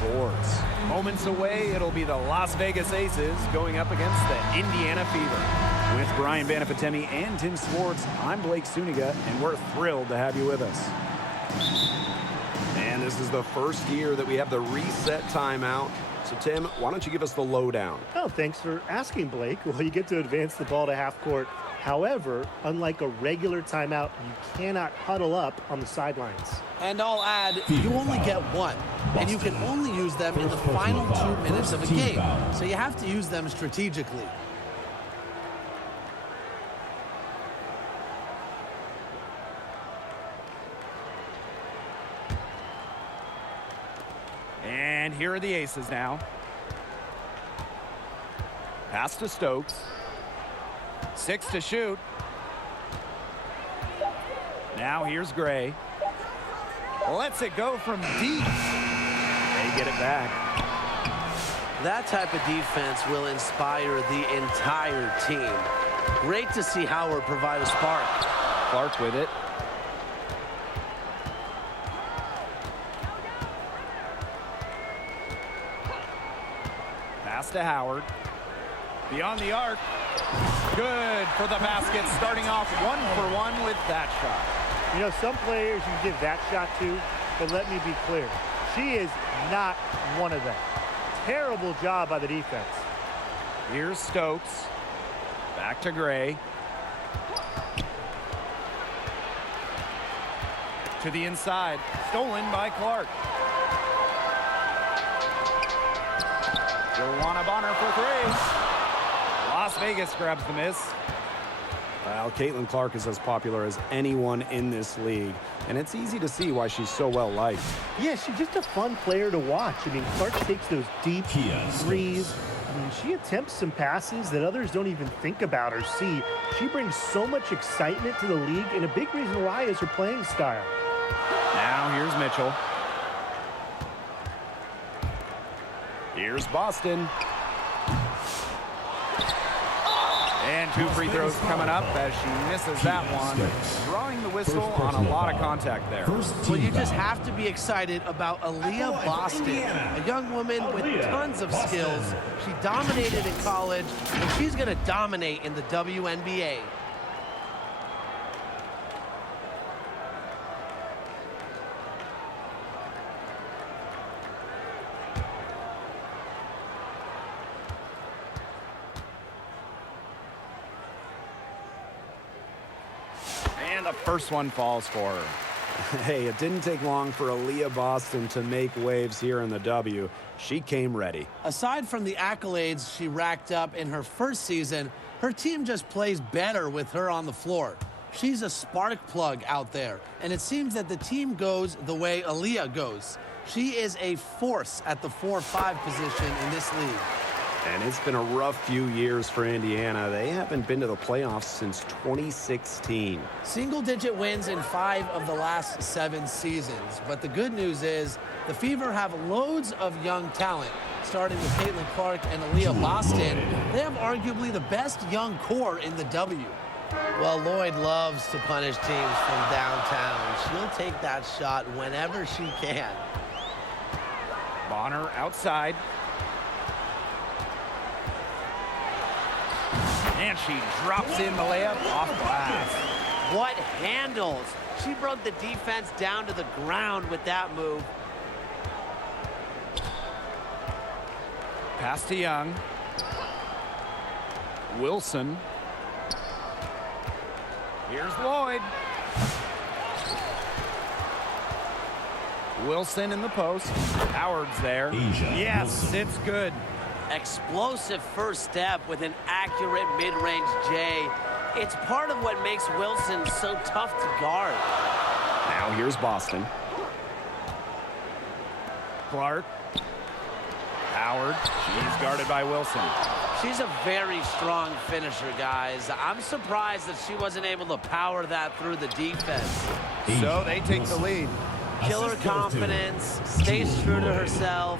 boards. Moments away, it'll be the Las Vegas Aces going up against the Indiana Fever. With Brian Banafitemi and Tim Swartz, I'm Blake Suniga, and we're thrilled to have you with us. And this is the first year that we have the reset timeout. So, Tim, why don't you give us the lowdown? Oh, thanks for asking, Blake. Well, you get to advance the ball to half court. However, unlike a regular timeout, you cannot huddle up on the sidelines. And I'll add, you only get one, and you can only use them in the final 2 minutes of a game. So you have to use them strategically. And here are the Aces now. Pass to Stokes. 6 to shoot. Now here's Gray. Lets it go from deep. They get it back. That type of defense will inspire the entire team. Great to see Howard provide a spark. Clark with it. Pass to Howard. Beyond the arc. Good for the basket, starting off 1-for-1 with that shot. You know, some players you can give that shot to, but let me be clear. She is not one of them. Terrible job by the defense. Here's Stokes. Back to Gray. To the inside. Stolen by Clark. Joanna Bonner for three. Las Vegas grabs the miss. Well, Caitlin Clark is as popular as anyone in this league, and it's easy to see why she's so well liked. Yeah, she's just a fun player to watch. I mean, Clark takes those deep threes. I mean, she attempts some passes that others don't even think about or see. She brings so much excitement to the league, and a big reason why is her playing style. Now here's Mitchell. Here's Boston. And 2 free throws coming up as she misses that one. Drawing the whistle on a lot of contact there. Well, you just have to be excited about Aaliyah Boston, a young woman with tons of skills. She dominated in college, and she's going to dominate in the WNBA. And the first one falls for her. Hey, it didn't take long for Aaliyah Boston to make waves here in the W. She came ready. Aside from the accolades she racked up in her first season, her team just plays better with her on the floor. She's a spark plug out there, and it seems that the team goes the way Aaliyah goes. She is a force at the 4-5 position in this league. And it's been a rough few years for Indiana. They haven't been to the playoffs since 2016. Single-digit wins in 5 of the last 7 seasons. But the good news is the Fever have loads of young talent. Starting with Caitlin Clark and Aaliyah Boston, they have arguably the best young core in the W. Well, Lloyd loves to punish teams from downtown. She'll take that shot whenever she can. Bonner outside. And she drops in the layup off glass. What handles? She brought the defense down to the ground with that move. Pass to Young. Wilson. Here's Lloyd. Wilson in the post. Howard's there. Yes, it's good. Explosive first step with an accurate mid-range J. It's part of what makes Wilson so tough to guard. Now here's Boston. Clark. Howard. She's guarded by Wilson. She's a very strong finisher, guys. I'm surprised that she wasn't able to power that through the defense. So they take the lead. Killer confidence, stays true to herself.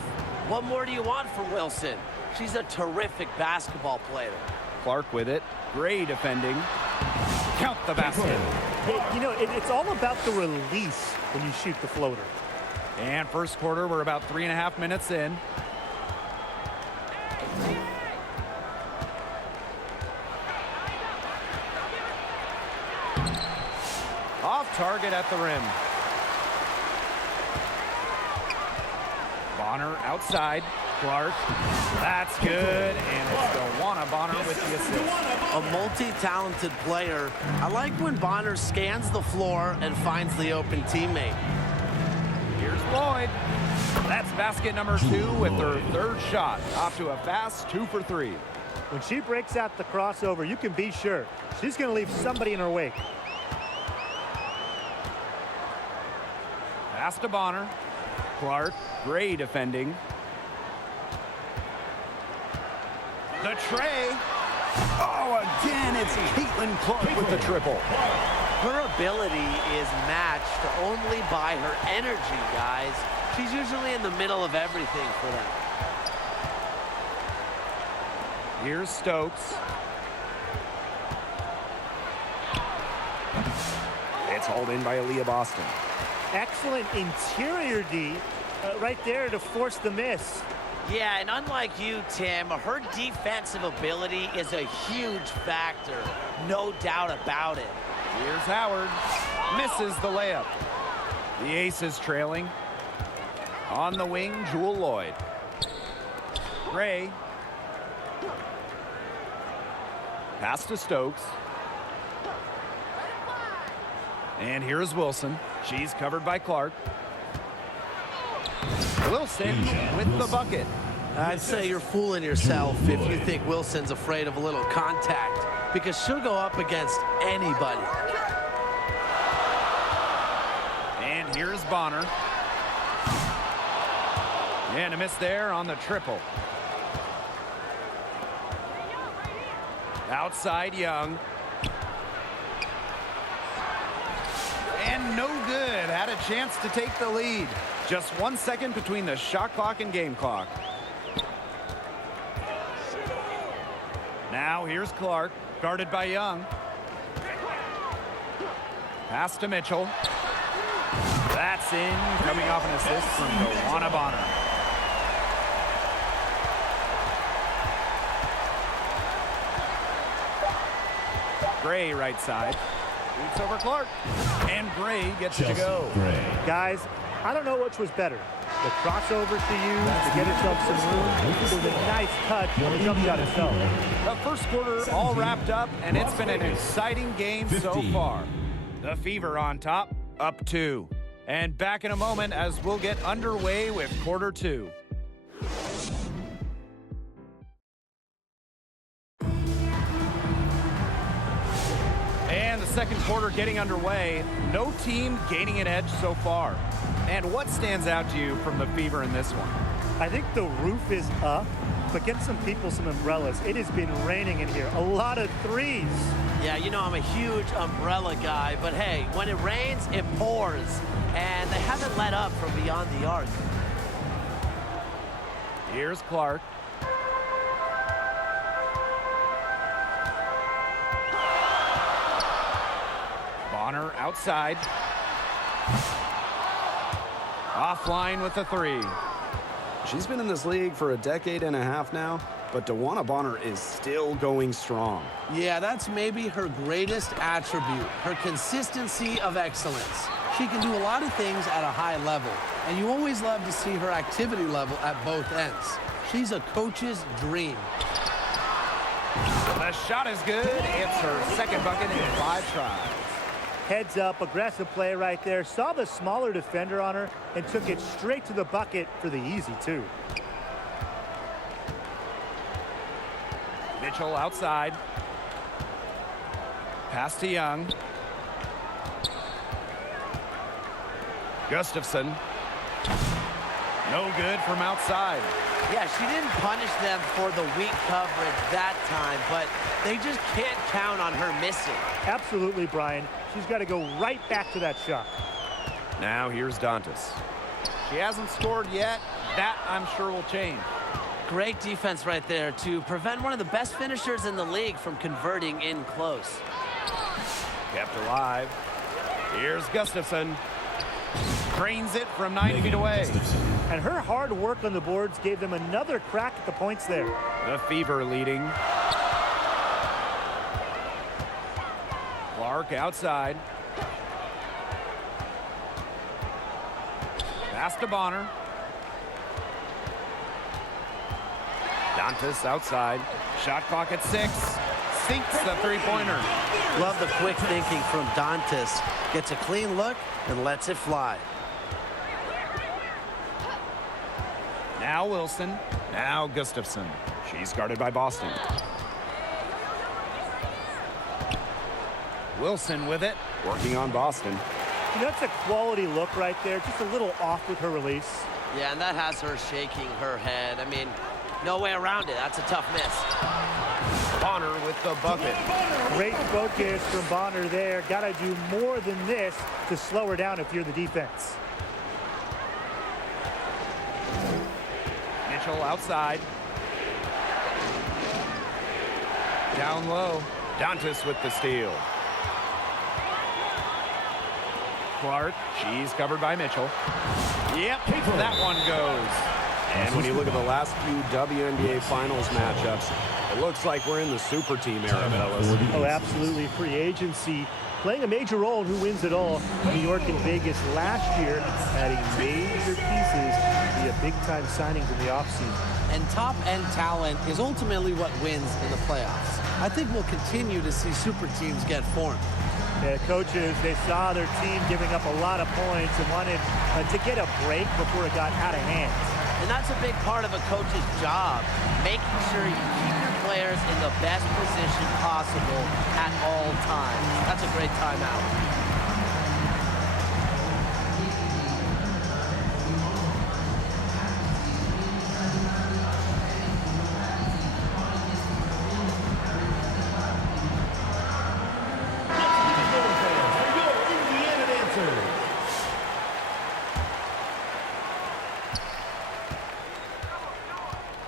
What more do you want from Wilson? She's a terrific basketball player. Clark with it. Gray defending. Count the basket. Hey, you know, it's all about the release when you shoot the floater. And first quarter, we're about 3.5 minutes in. Off target at the rim. Bonner outside. Clark. That's good. And it's DeWanna Bonner with the assist. A multi-talented player. I like when Bonner scans the floor and finds the open teammate. Here's Lloyd. That's basket number 2 with her third shot. Off to a fast 2 for 3. When she breaks out the crossover, you can be sure she's going to leave somebody in her wake. Pass to Bonner. Clark, Gray defending. The tray. Oh, again, it's Caitlin Clark with the triple. Her ability is matched only by her energy, guys. She's usually in the middle of everything for them. Here's Stokes. It's hauled in by Aaliyah Boston. Excellent interior D right there to force the miss. Yeah, and unlike you, Tim, her defensive ability is a huge factor. No doubt about it. Here's Howard. Misses the layup. The Aces trailing. On the wing, Jewel Lloyd. Gray. Pass to Stokes. And here's Wilson. She's covered by Clark. Wilson with the bucket. I'd say you're fooling yourself if you think Wilson's afraid of a little contact, because she'll go up against anybody. And here's Bonner. And a miss there on the triple. Outside Young. And no good. Had a chance to take the lead. Just 1 second between the shot clock and game clock. Now here's Clark, guarded by Young. Pass to Mitchell. That's in, coming off an assist from DeWanna Bonner. Gray right side. Boots over Clark. And Gray gets it to go. Guys, I don't know which was better. The crossover to use to get herself some room, or the nice touch on the jump shot itself. The first quarter all wrapped up, and it's been an exciting game so far. The Fever on top, up 2. And back in a moment as we'll get underway with quarter 2. And the second quarter getting underway. No team gaining an edge so far. And what stands out to you from the Fever in this one? I think the roof is up, but get some people some umbrellas. It has been raining in here. A lot of threes. Yeah, you know I'm a huge umbrella guy, but hey, when it rains, it pours. And they haven't let up from beyond the arc. Here's Clark. Bonner outside. Offline with the 3. She's been in this league for a decade and a half now, but DeWanna Bonner is still going strong. Yeah, that's maybe her greatest attribute, her consistency of excellence. She can do a lot of things at a high level, and you always love to see her activity level at both ends. She's a coach's dream. The shot is good. It's her second bucket in 5 tries. Heads up, aggressive play right there. Saw the smaller defender on her and took it straight to the bucket for the easy 2. Mitchell outside. Pass to Young. Gustafson. No good from outside. Yeah, she didn't punish them for the weak coverage that time, but they just can't count on her missing. Absolutely, Brian. She's got to go right back to that shot. Now here's Dantas. She hasn't scored yet. That, I'm sure, will change. Great defense right there to prevent one of the best finishers in the league from converting in close. Kept alive. Here's Gustafson. Drains it from 9 feet away. And her hard work on the boards gave them another crack at the points there. The Fever leading. Clark outside. Pass to Bonner. Dantas outside. Shot clock at 6. Sinks the three-pointer. Love the quick thinking from Dantas. Gets a clean look and lets it fly. Now Wilson. Now Gustafson. She's guarded by Boston. Wilson with it. Working on Boston. That's a quality look right there. Just a little off with her release. Yeah, and that has her shaking her head. I mean, no way around it. That's a tough miss. Bonner with the bucket. Great focus from Bonner there. Got to do more than this to slow her down if you're the defense. Mitchell outside. Down low. Dantas with the steal. Clark, she's covered by Mitchell. Yep, that one goes. And when you look at the last few WNBA Finals matchups, it looks like we're in the super team era, fellas. Oh, absolutely. Free agency playing a major role in who wins it all. New York and Vegas last year adding major pieces via big-time signings in the offseason. And top-end talent is ultimately what wins in the playoffs. I think we'll continue to see super teams get formed. Yeah, coaches, they saw their team giving up a lot of points and wanted to get a break before it got out of hand. And that's a big part of a coach's job, making sure you keep your players in the best position possible at all times. That's a great timeout.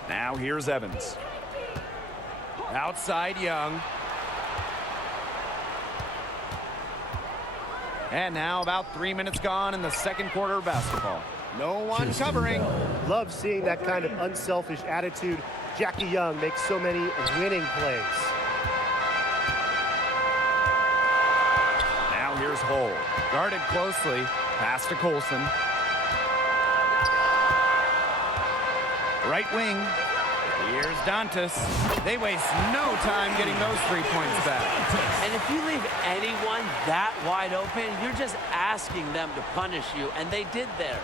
Now here's Evans. Outside Young. And now about 3 minutes gone in the second quarter of basketball. No one covering. Love seeing that kind of unselfish attitude. Jackie Young makes so many winning plays. Now here's Hull. Guarded closely. Pass to Colson. Right wing. Here's Dantas. They waste no time getting those 3 points back. And if you leave anyone that wide open, you're just asking them to punish you, and they did there.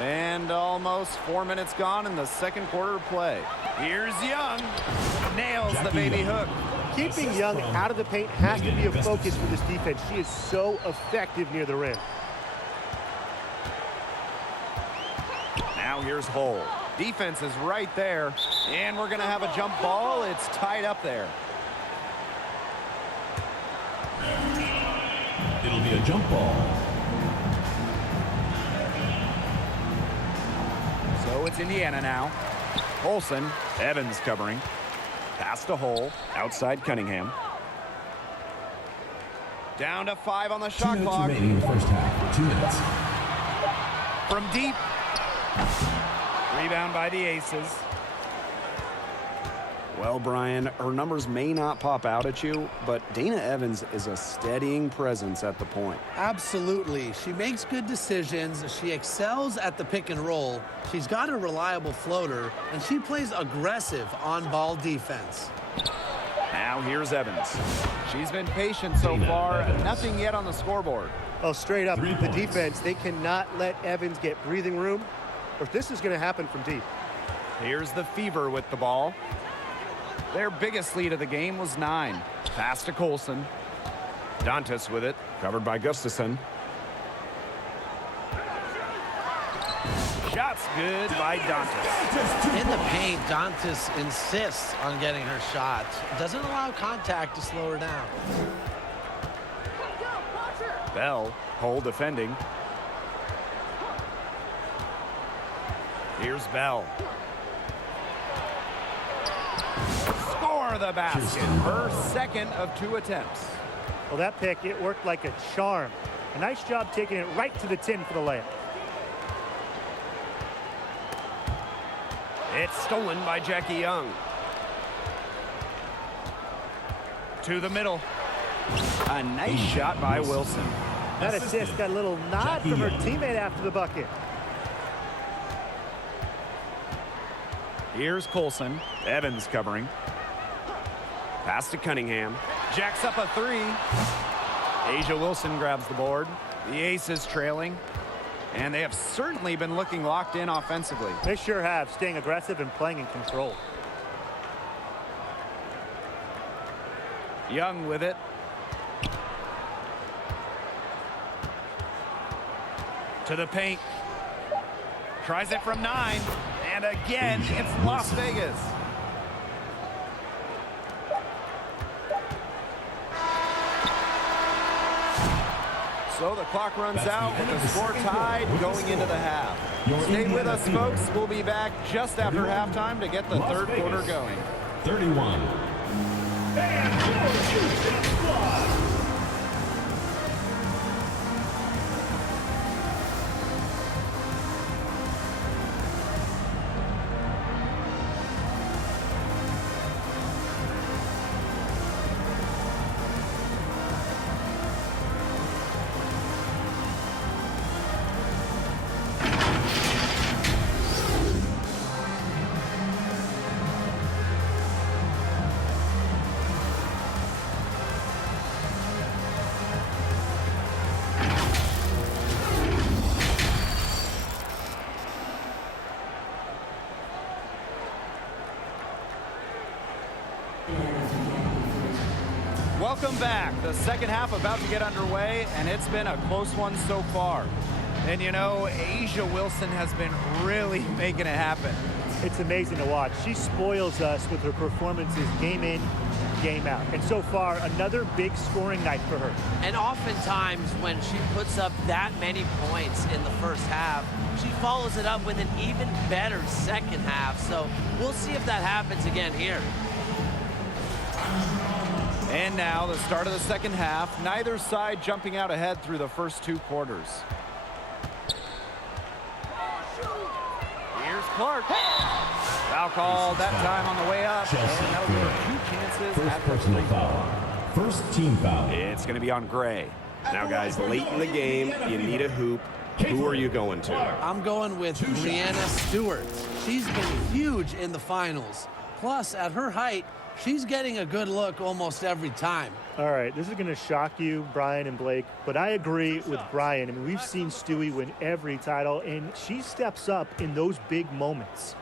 And almost 4 minutes gone in the second quarter of play. Here's Young. Nails the baby hook. Keeping Young out of the paint has to be a focus for this defense. She is so effective near the rim. Now here's Hull. Defense is right there. And we're going to have a jump ball. It's tied up there. It'll be a jump ball. So it's Indiana now. Olsen. Evans covering. Pass to Hull. Outside Cunningham. Down to 5 on the shot 2 minutes clock. remaining in the first half. 2 minutes. From deep. Rebound by the Aces. Well, Brian, her numbers may not pop out at you, but Dana Evans is a steadying presence at the point. Absolutely. She makes good decisions. She excels at the pick and roll. She's got a reliable floater, and she plays aggressive on-ball defense. Now here's Evans. She's been patient so far. Nothing yet on the scoreboard. Oh, straight up, 3 the points. defense, they cannot let Evans get breathing room, or this is going to happen from deep. Here's the Fever with the ball. Their biggest lead of the game was 9. Pass to Colson. Dantas with it. Covered by Gustafson. Shots good by Dantas. In the paint, Dantas insists on getting her shot. Doesn't allow contact to slow her down. Bell, Hull defending. Here's Bell. Score the basket. Her second of 2 attempts. Well, that pick, it worked like a charm. A nice job taking it right to the tin for the layup. It's stolen by Jackie Young. To the middle. A nice shot by Wilson. That assist got a little nod from her teammate after the bucket. Here's Colson. Evans covering. Pass to Cunningham. Jacks up a three. Asia Wilson grabs the board. The Aces trailing. And they have certainly been looking locked in offensively. They sure have, staying aggressive and playing in control. Young with it. To the paint. Tries it from 9. And again, it's Las Vegas. So the clock runs out with the score tied going into the half. Stay with us, folks. We'll be back just after halftime to get the third quarter going. 31. Welcome back. The second half about to get underway, and it's been a close one so far. And you know, Asia Wilson has been really making it happen. It's amazing to watch. She spoils us with her performances game in, game out. And so far, another big scoring night for her. And oftentimes when she puts up that many points in the first half, she follows it up with an even better second half. So we'll see if that happens again here. And now the start of the second half. Neither side jumping out ahead through the first two quarters. Here's Clark. Foul call that time on the way up. And that'll give her 2 chances First at the personal free throw. foul. First team foul. It's going to be on Gray. Now, guys, late in the game, you need a hoop. Who are you going to? I'm going with Brianna Stewart. She's been huge in the finals. Plus, at her height, she's getting a good look almost every time. All right, this is going to shock you, Brian and Blake, but I agree with Brian. I mean, we've seen Stewie win every title, and she steps up in those big moments.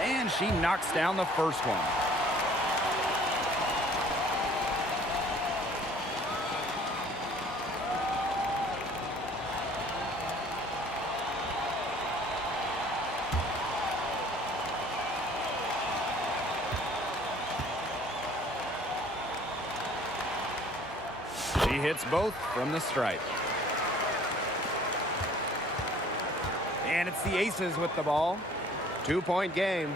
And she knocks down the first one. She hits both from the stripe. And it's the Aces with the ball. 2-point game.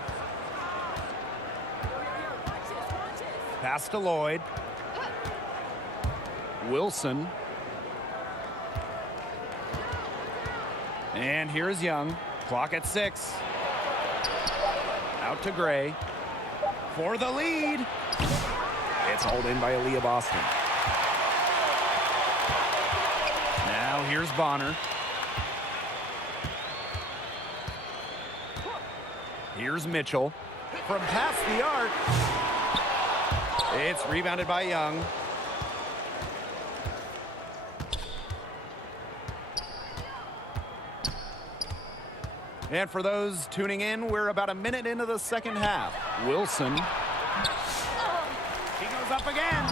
Pass to Lloyd. Wilson. And here's Young. Clock at 6. Out to Gray. For the lead. It's hauled in by Aaliyah Boston. Now here's Bonner. Here's Mitchell. From past the arc. It's rebounded by Young. And for those tuning in, we're about a minute into the second half. Wilson. He goes up again.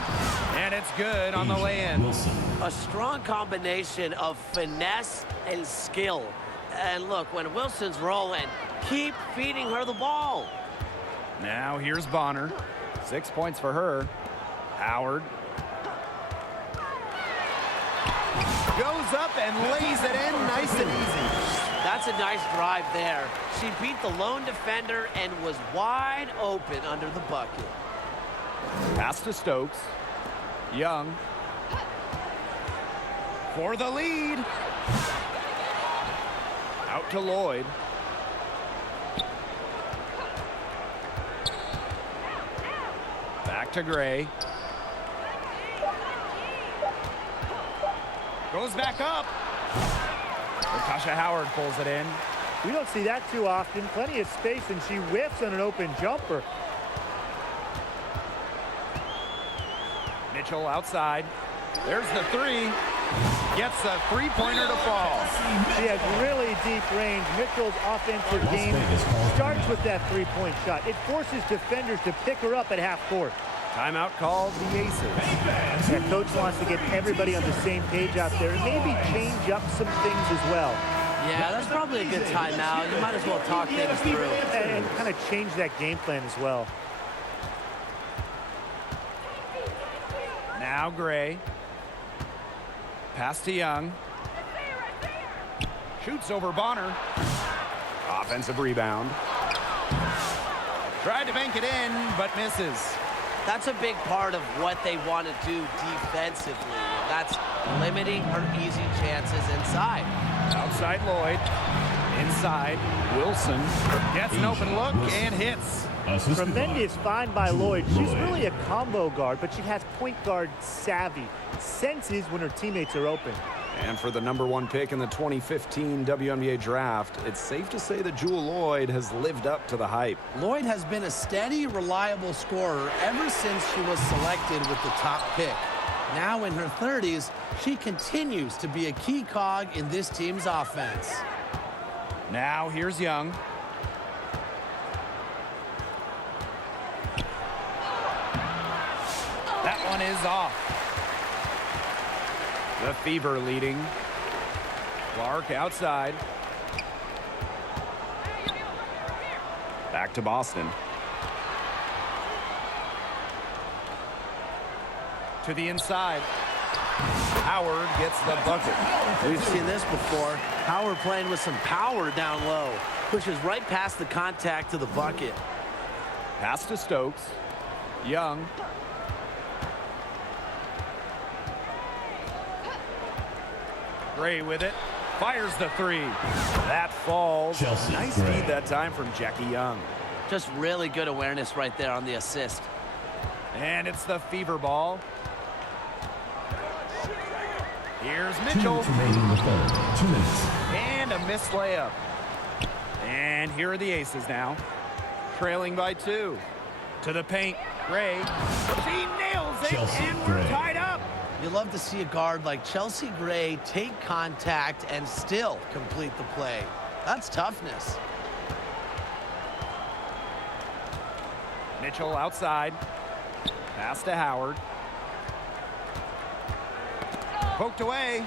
And it's good on the lay-in. A strong combination of finesse and skill. And look, when Wilson's rolling, keep feeding her the ball. Now here's Bonner. 6 points for her. Howard. Goes up and lays it in nice and easy. That's a nice drive there. She beat the lone defender and was wide open under the bucket. Pass to Stokes. Young. For the lead. Out to Lloyd. Back to Gray. Goes back up. Natasha Howard pulls it in. We don't see that too often. Plenty of space, and she whiffs on an open jumper. Mitchell outside. There's the three. Gets a three-pointer to fall. She has really deep range. Mitchell's offensive game starts with that three-point shot. It forces defenders to pick her up at half court. Timeout called the Aces. Yeah, coach wants to get everybody on the same page out there and maybe change up some things as well. Yeah, that's probably a good timeout. You might as well talk things through. And kind of change that game plan as well. Now Gray. Pass to Young. Shoots over Bonner. Offensive rebound. Tried to bank it in, but misses. That's a big part of what they want to do defensively. That's limiting her easy chances inside. Outside Lloyd. Inside. Wilson gets an open look and hits. Tremendous find by Lloyd. She's really a combo guard, but she has point guard savvy. Senses when her teammates are open. And for the #1 pick in the 2015 WNBA draft, it's safe to say that Jewel Lloyd has lived up to the hype. Lloyd has been a steady, reliable scorer ever since she was selected with the top pick. Now in her 30s, she continues to be a key cog in this team's offense. Now here's Young. That one is off. The Fever leading. Clark outside. Back to Boston. To the inside. Howard gets the bucket. We've seen this before. Howard playing with some power down low. Pushes right past the contact to the bucket. Pass to Stokes. Young. Gray with it. Fires the three. That falls. Chelsea Nice Gray. feed that time from Jackie Young. Just really good awareness right there on the assist. And it's the Fever ball. Here's 2 Mitchell. minutes remaining in the third. 2 minutes. And a missed layup. And here are the Aces now. Trailing by 2. To the paint. Gray. She nails it. Chelsea And we're Gray. tied up. You love to see a guard like Chelsea Gray take contact and still complete the play. That's toughness. Mitchell outside. Pass to Howard. Poked away.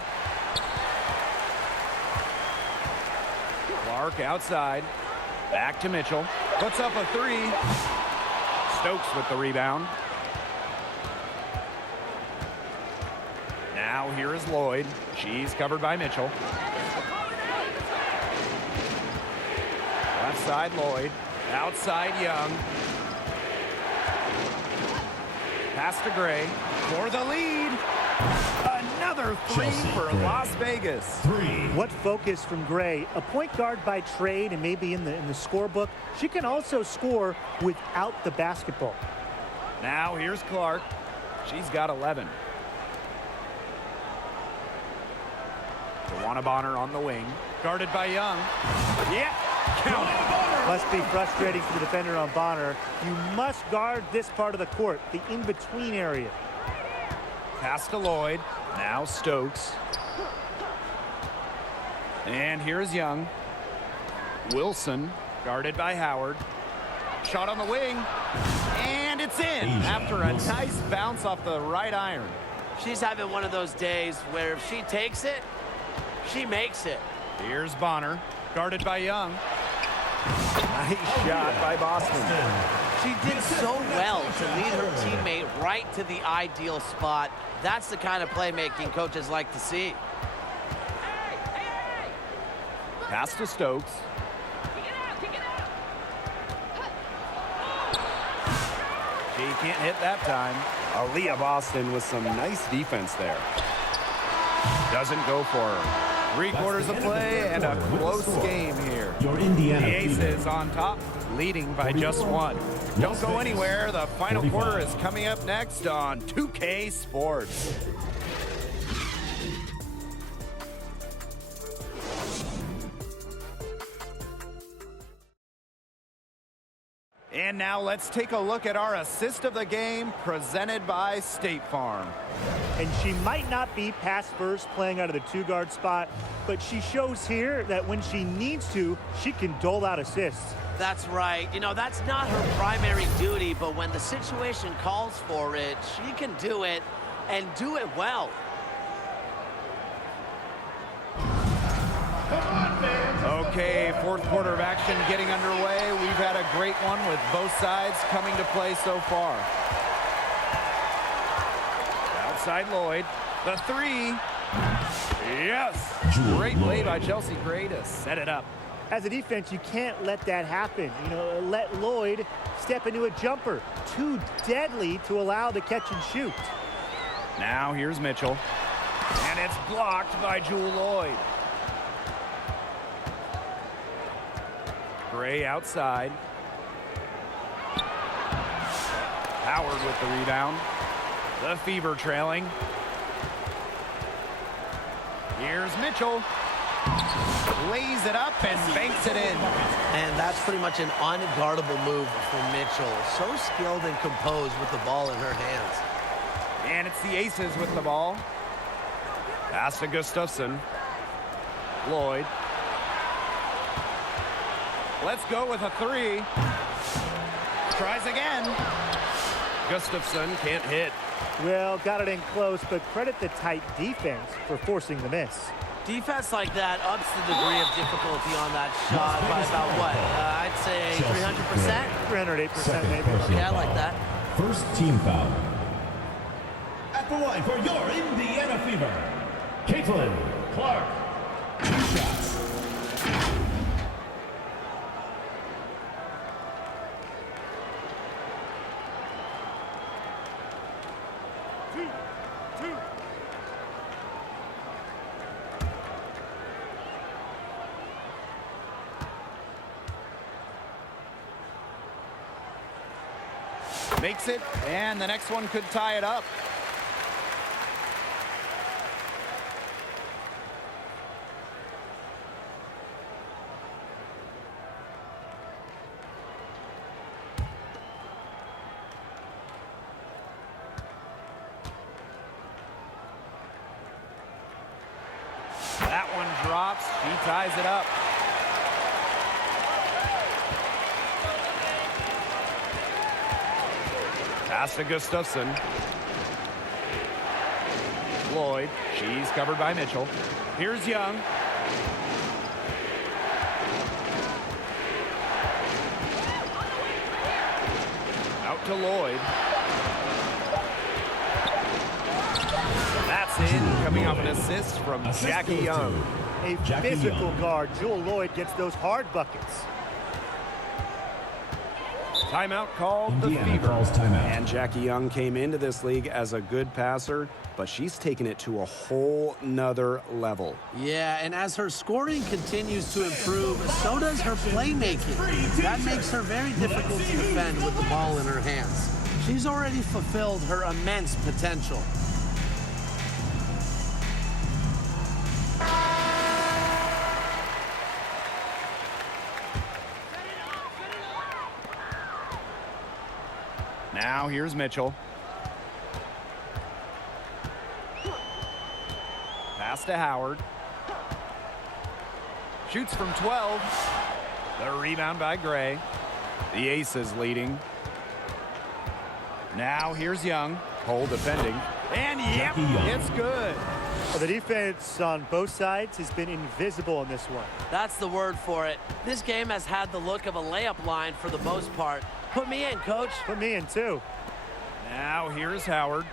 Clark outside. Back to Mitchell. Puts up a three. Stokes with the rebound. Now here is Lloyd. She's covered by Mitchell. Left side Lloyd. Outside Young. Pass to Gray for the lead. Another three Chelsea for Gray. Las Vegas. 3. What focus from Gray. A point guard by trade and maybe in the scorebook. She can also score without the basketball. Now here's Clark. She's got 11. Tawana Bonner on the wing. Guarded by Young. Yeah, count it. Must be frustrating for the defender on Bonner. You must guard this part of the court, the in-between area. Pass to Lloyd. Now Stokes. And here's Young. Wilson, guarded by Howard. Shot on the wing. And it's in after a nice bounce off the right iron. She's having one of those days where if she takes it, she makes it. Here's Bonner, guarded by Young. Nice shot by Boston. She did so well to lead her teammate right to the ideal spot. That's the kind of playmaking coaches like to see. Pass to Stokes. She can't hit that time. Aaliyah Boston with some nice defense there. Doesn't go for her. 3/4 of play and a close game here. Your Indiana The Fever. Aces on top, leading by just one. Don't go anywhere. The final 45. quarter is coming up next on 2K Sports. And now let's take a look at our assist of the game presented by State Farm. And she might not be pass first playing out of the 2-guard spot, but she shows here that when she needs to, she can dole out assists. That's right. You know, that's not her primary duty, but when the situation calls for it, she can do it and do it well. Okay, 4th quarter of action getting underway. We've had a great one with both sides coming to play so far. Outside Lloyd. The 3. Yes! Great play by Chelsea Gray to set it up. As a defense, you can't let that happen. You know, let Lloyd step into a jumper. Too deadly to allow the catch and shoot. Now here's Mitchell. And it's blocked by Jewel Lloyd. Gray outside. Howard with the rebound. The Fever trailing. Here's Mitchell. Lays it up and banks it in. And that's pretty much an unguardable move for Mitchell. So skilled and composed with the ball in her hands. And it's the Aces with the ball. Pass to Gustafson. Lloyd. Let's go with a 3. Tries again. Gustafson can't hit. Well, got it in close, but credit the tight defense for forcing the miss. Defense like that ups the degree of difficulty on that shot by about what? I'd say 300%. 308% maybe. Okay, I like that. First team foul. At the line for your Indiana Fever, Caitlin Clark. 2 shots. Makes it, and the next one could tie it up. That one drops. She ties it up. Pass to Gustafson. Lloyd. She's covered by Mitchell. Here's Young. Out to Lloyd. That's in, coming off an assist from Jackie Young. A physical guard. Jewel Lloyd gets those hard buckets. Timeout called the Indiana Fever. calls timeout. And Jackie Young came into this league as a good passer, but she's taken it to a whole nother level. Yeah, and as her scoring continues to improve, so does her playmaking. That makes her very difficult to defend with the ball in her hands. She's already fulfilled her immense potential. Now here's Mitchell. Pass to Howard. Shoots from 12. The rebound by Gray. The Aces leading. Now here's Young. Cole defending. And yep, it's good. Well, the defense on both sides has been invisible in this one. That's the word for it. This game has had the look of a layup line for the most part. Put me in, coach. Put me in, too. Now here's Howard.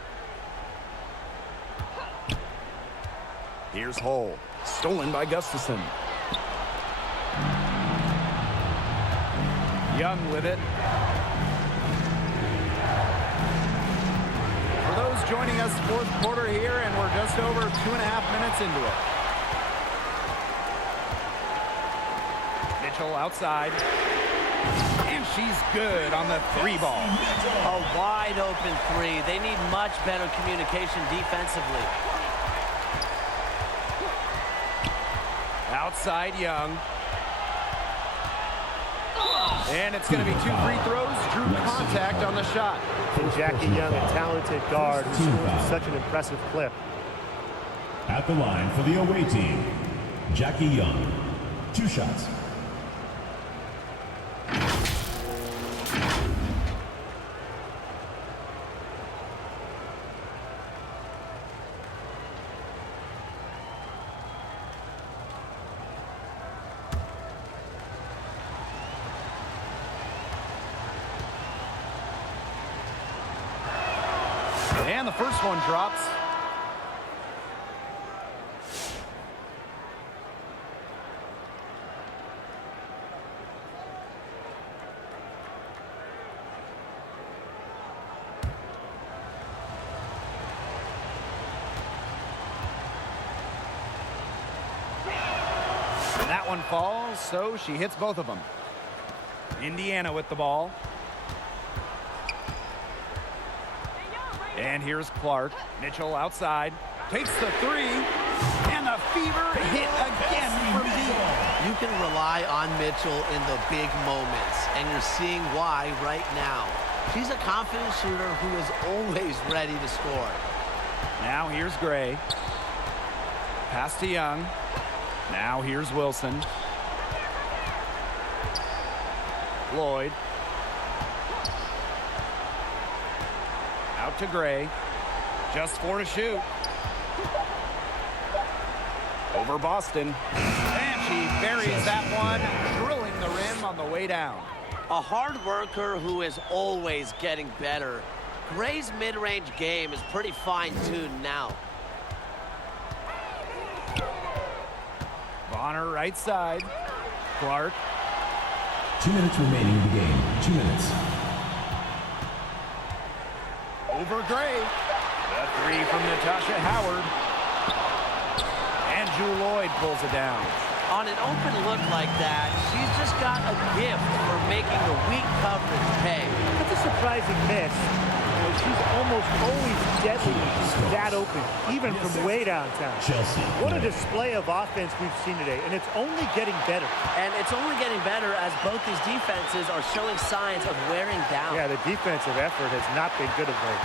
Here's Hull. Stolen by Gustafson. Young with it. For those joining us, fourth quarter here, and we're just over 2.5 minutes into it. Mitchell outside. And she's good on the 3 ball. A wide open 3. They need much better communication defensively. Outside Young. And it's going to be 2 free throws. Drew contact on the shot. And Jackie Young, a talented guard who scores at such an impressive clip. At the line for the away team, Jackie Young. 2 shots. And the first one drops. That one falls, so she hits both of them. Indiana with the ball. And here's Clark. Mitchell outside. Takes the 3. And the Fever hit again from deep. You can rely on Mitchell in the big moments, and you're seeing why right now. She's a confident shooter who is always ready to score. Now here's Gray. Pass to Young. Now here's Wilson. Lloyd. Out to Gray. Just 4 to shoot. Over Boston. And she buries that one, drilling the rim on the way down. A hard worker who is always getting better. Gray's mid-range game is pretty fine-tuned now. Bonner right side. Clark. 2 minutes remaining in the game. 2 minutes. Over Gray. The 3 from Natasha Howard. And Jewel Lloyd pulls it down. On an open look like that, she's just got a gift for making the weak coverage pay. That's a surprising miss. You know, she's almost always deadly when she's that open, even from way downtown. Chelsea. What a display of offense we've seen today, and it's only getting better. And it's only getting better as both these defenses are showing signs of wearing down. Yeah, the defensive effort has not been good of late.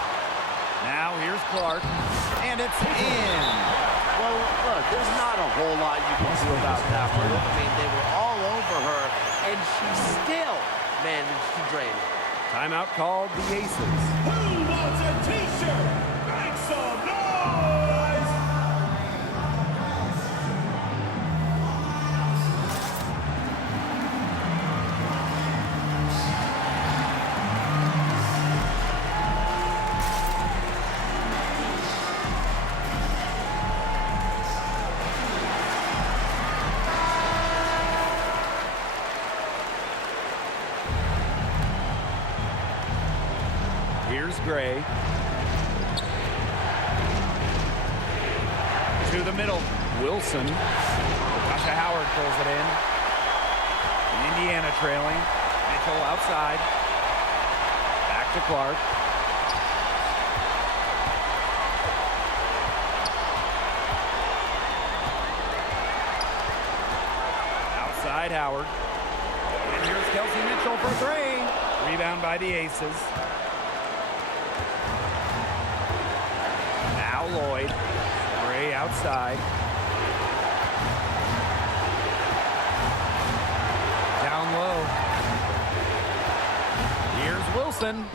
Now here's Clark. And it's in. Well, look, there's not a whole lot you can do about that one. I mean, they were all over her, and she still managed to drain it. Timeout called the Aces. Who wants a t-shirt? Make some noise! Here's Gray. To the middle. Wilson. Natasha Howard pulls it in. Indiana trailing. Mitchell outside. Back to Clark. Outside Howard. And here's Kelsey Mitchell for 3. Rebound by the Aces. Now Lloyd. Gray outside. Down low. Here's Wilson.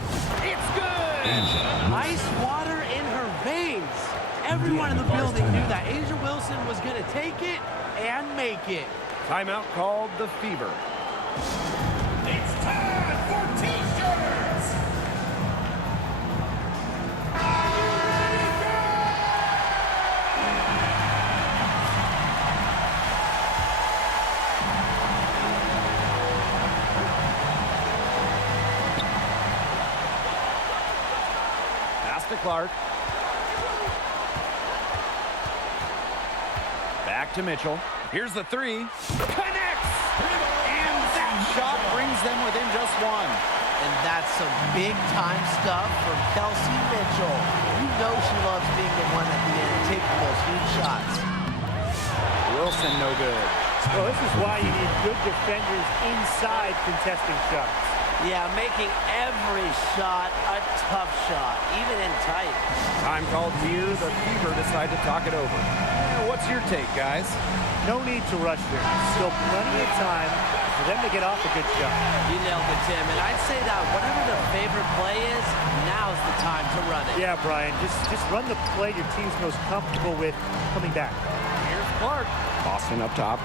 It's good! Ice water in her veins. Everyone in the building knew that Asia Wilson was going to take it and make it. Timeout called the Fever. It's time for t-shirts! Clark. Back to Mitchell. Here's the three. Connects! And that shot brings them within just one. And that's some big-time stuff from Kelsey Mitchell. You know she loves being the one at the end, taking those huge shots. Wilson, no good. Well, this is why you need good defenders inside contesting shots. Yeah, making every shot a tough shot, even in tight. Time called here. The Fever decide to talk it over. What's your take, guys? No need to rush there. Still plenty of time for them to get off a good shot. You nailed it, Tim. And I'd say that whatever their favorite play is, now's the time to run it. Yeah, Brian, just run the play your team's most comfortable with coming back. Here's Clark. Boston up top.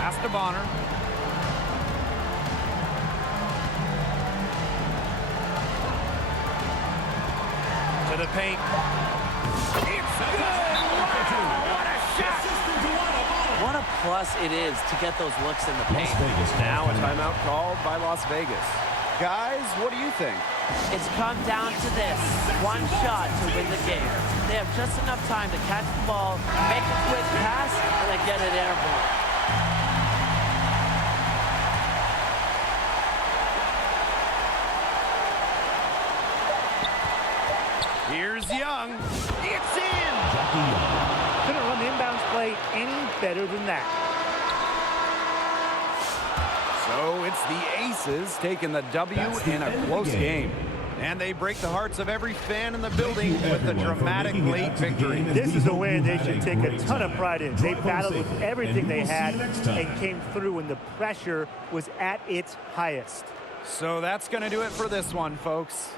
Pass to Bonner. To the paint. It's good! What a shot! What a plus it is to get those looks in the paint. Now a timeout called by Las Vegas. Guys, what do you think? It's come down to this. One shot to win the game. They have just enough time to catch the ball, make a quick pass, and then get it airborne. Here's Young. It's in! Couldn't run the inbounds play any better than that. So it's the Aces taking the W in a close game. And they break the hearts of every fan in the building with a dramatic late victory. This is a win they should take a ton of pride in. They battled with everything they had and came through when the pressure was at its highest. So that's going to do it for this one, folks.